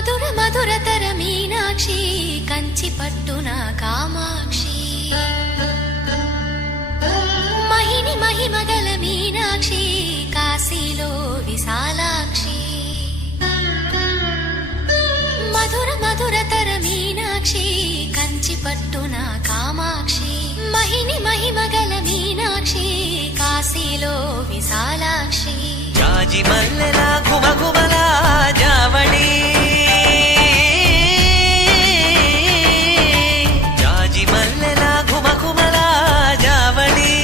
మధుర మధురతర మీనాక్షి కంచి పట్టున కామాక్షి మహిని మహిమగల మీనాక్షి కాశీలో విశాలాక్షి మధుర మధురతర మీనాక్షి కంచి పట్టున కామాక్షి మహిని మహిమగల మీనాక్షి కాశీలో విశాలాక్షి జాజి మల్లెల ఘుమఘుమల జావళి జాజి మల్లెల ఘుమఘుమల జావళి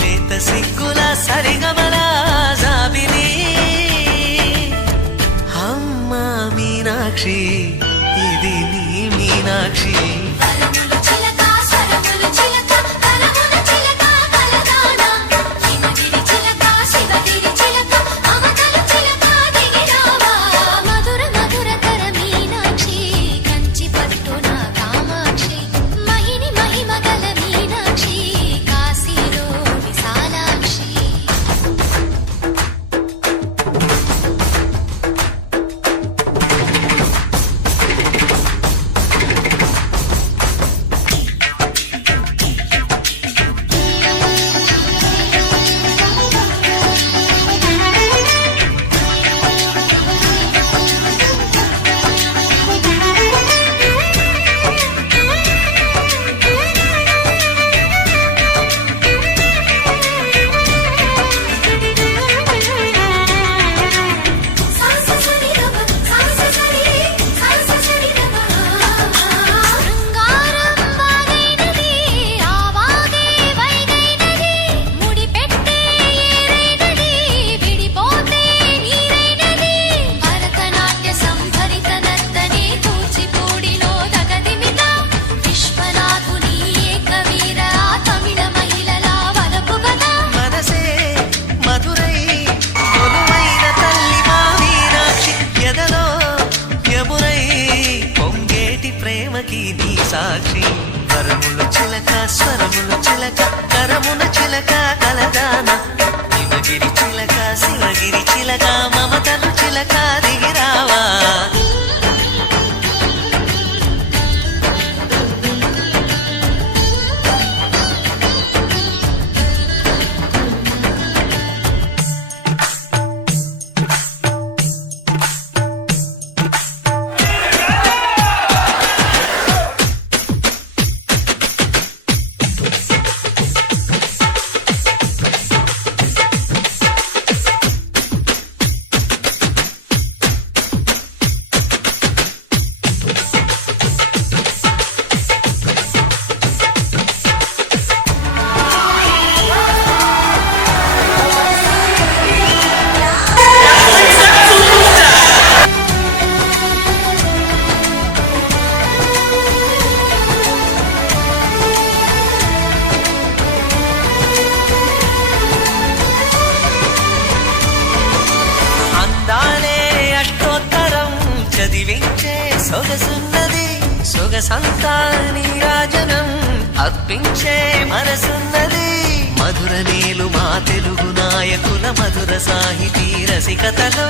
లేత సిగ్గుల సరిగమల జాబిలి అమ్మ మీనాక్షి ఇది నీ మీనాక్షి సాక్షి వరముల చిలక స్వరముల చిలక కరమున చిలక కలదాన హిమగిరి చిలక శివగిరి చిలక మమతలు చిలక దిగిరావా సొగసున్నది సొగసంతా నీరాజనం అర్పించే మనసున్నది మధుర నీలు మా తెలుగు నాయకుల మధుర సాహితీ రసికతలో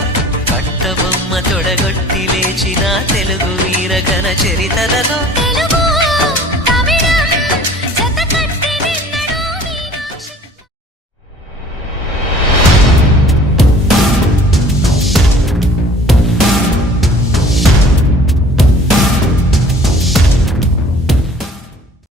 కట్టబొమ్మ తొడగొట్టి లేచిన తెలుగు వీర ఘన చరితలలో